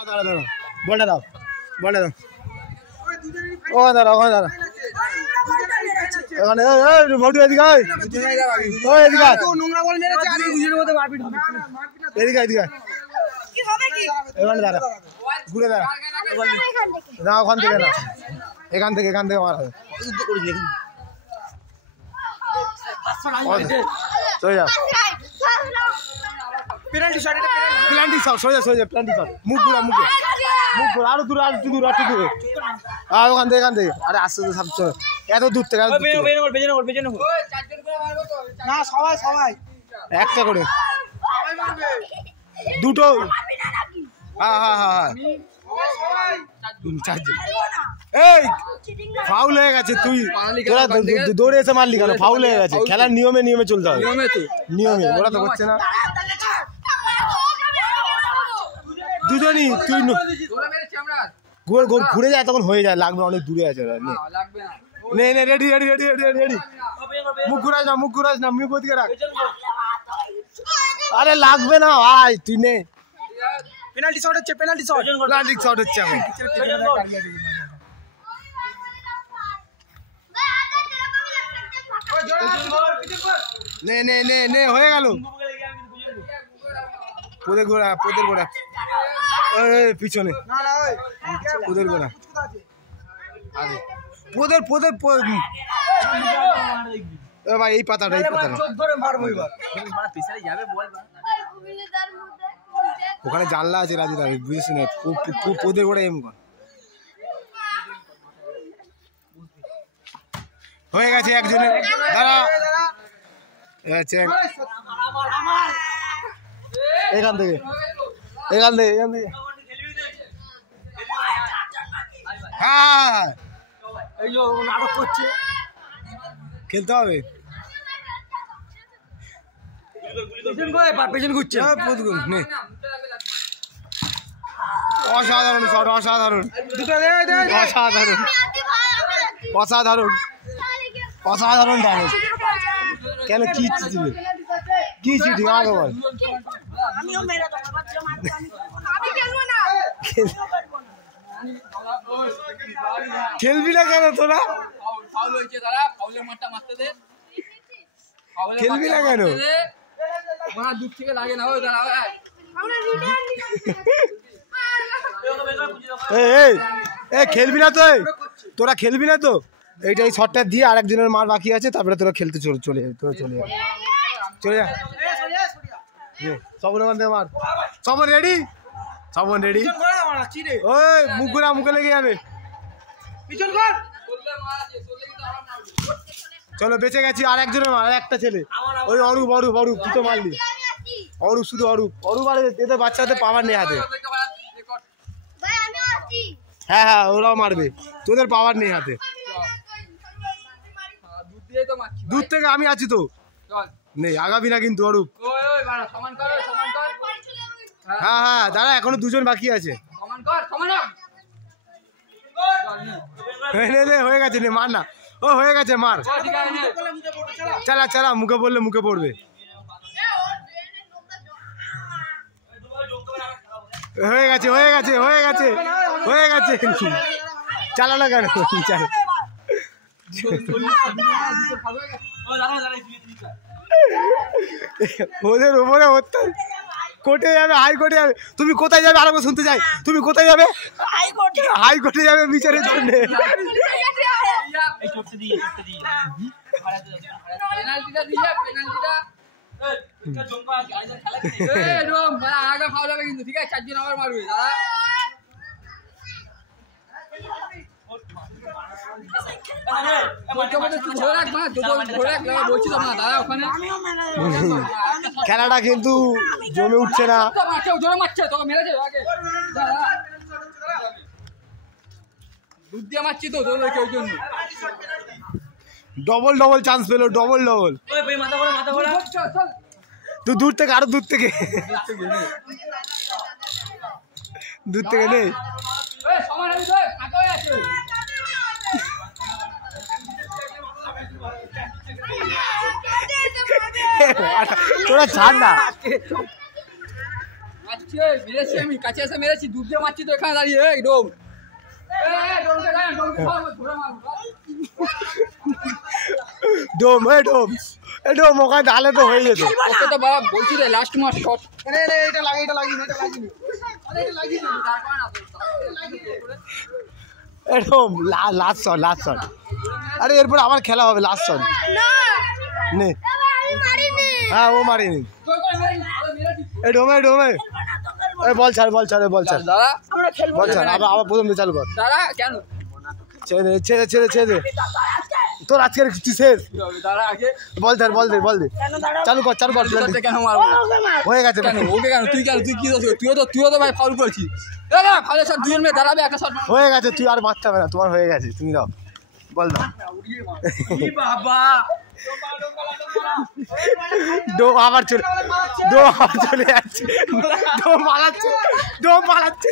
বলটা দাও বলটা দাও ও দাঁড়া ওখানে দাঁড়া এখানে ভোট এদিকে ও এদিকে নোংরা বল মেরেছে আর দুজনের মধ্যে মারপিট হবে এদিকে এদিকে কি হবে কি এখানে দাঁড়া ঘুরে দাঁড়া না ওখান থেকে না এখান থেকে মারা হবে যুদ্ধ করিস দেখুন চলে যা পেনাল্টি শট এটা পেনাল্টি শট সোজা পেনাল্টি শট মুখ ঘুরা আরো দূরে আর একটু দূরে আর ওখান থেকে আরে আস্তে আস্তে সব চলে এত দূর থেকে বেজে চারজন করে মারবো তো না সবাই একটা করে সবাই মারবে দুটো হ্যাঁ চারজন এই ফাউল হয়ে গেছে তুই তোরা দৌড়ে এসে মারলি কেন ফাউল হয়ে গেছে খেলার নিয়মে চলতে হবে নিয়মে ওরা তো করছে না দুজনই তুই ঘুরে যায় তখন হয়ে যায় লাগবে অনেক দূরে আছে নে রেডি মুখ ঘুরাস না মুখ ওদিকে রাখ আরে লাগবে না ভাই তুই নে পেনাল্টি শট হচ্ছে এখন নে হয়ে গেল পোদের গোড়া পিছনে পোদের গোড়া পোদের ভাই এই পাতাটা ওখানে জানলা আছে রাজু দাবি বুঝিস না পোদের গোড়া এম হয়ে গেছে একজনের দাঁড়া এখান থেকে হ্যাঁ নাটক করছে খেলতে হবে অসাধারণ ড্যামেজ কেন কি চিঠি আগে বল খেলবি না কেন তোরা খেলবি না কেন দূর থেকে লাগে না খেলবি না তো তোরা খেলবি না তো এইটা এই শটটা দিয়ে আরেকজনের মার বাকি আছে তারপরে তোরা খেলতে চলে যা সবন রেডি ওই মুখে লেগে যাবে চলো বেঁচে গেছি আর একজনের মার একটা ছেলে ওই অরূপ তুই তো মারলি অরূপ আর এদের বাচ্চাদের পাওয়ার নেই হাতে হ্যাঁ ওরাও মারবে তোদের পাওয়ার নেই হাতে দূর থেকে আমি আছি তো নেই আগাবি না কিন্তু অরূপ হ্যাঁ দাঁড়া এখনো দুজন বাকি আছে হয়ে গেছে নে মার না ও হয়ে গেছে মার চালা মুখে বললে মুখে পড়বে হয়ে গেছে চালা না কেন ওদের উপরে কোর্টে যাবে হাইকোর্টে যাবে তুমি কোথায় যাবে আরেকবার শুনতে চাই তুমি কোথায় যাবে হাইকোর্টে যাবে বিচারের জন্য ঠিক আছে চারজন আবার মারবে খেলাটা কিন্তু জমে উঠছে না ডবল চান্স পেলো ডবল তুই দূর থেকে আরো দূর থেকে নেই তোরা ছাড় না মেরেছি আমি কাছে এসে মেরেছি দূর দিয়ে মারছি তো এখানে দাঁড়িয়ে এই ডোম ডোম ওখানে ডালে তো হয়ে যেত ওকে তো বাবা বলছি রে লাস্ট মাস শট এটা লাগিনি এরকম লাস্ট শট আরে এরপর আবার খেলা হবে লাস্ট শট নে হ্যাঁ ও মারিনি এই ডোমে এই বল ছাড় দাদা বল ছাড় আবার প্রথম দিয়ে চালু কর দাদা কেন ছেড়ে তোর আজকের কিছু শেষ দাদা আগে বল দে চালু কর কেন মারবো হয়ে গেছে কেন ওকে কেন তুই কি তুইও তো ভাই ফাউল করেছিস দাদা ফাউলের শট দুজন মেয়ে দাঁড়াবে একটা শট হয়ে গেছে তুই আর মারতে হবে না তোমার হয়ে গেছে তুমি দাও বল দাও বাবা ডোম আবার চলে যাচ্ছে ডোম পালাচ্ছে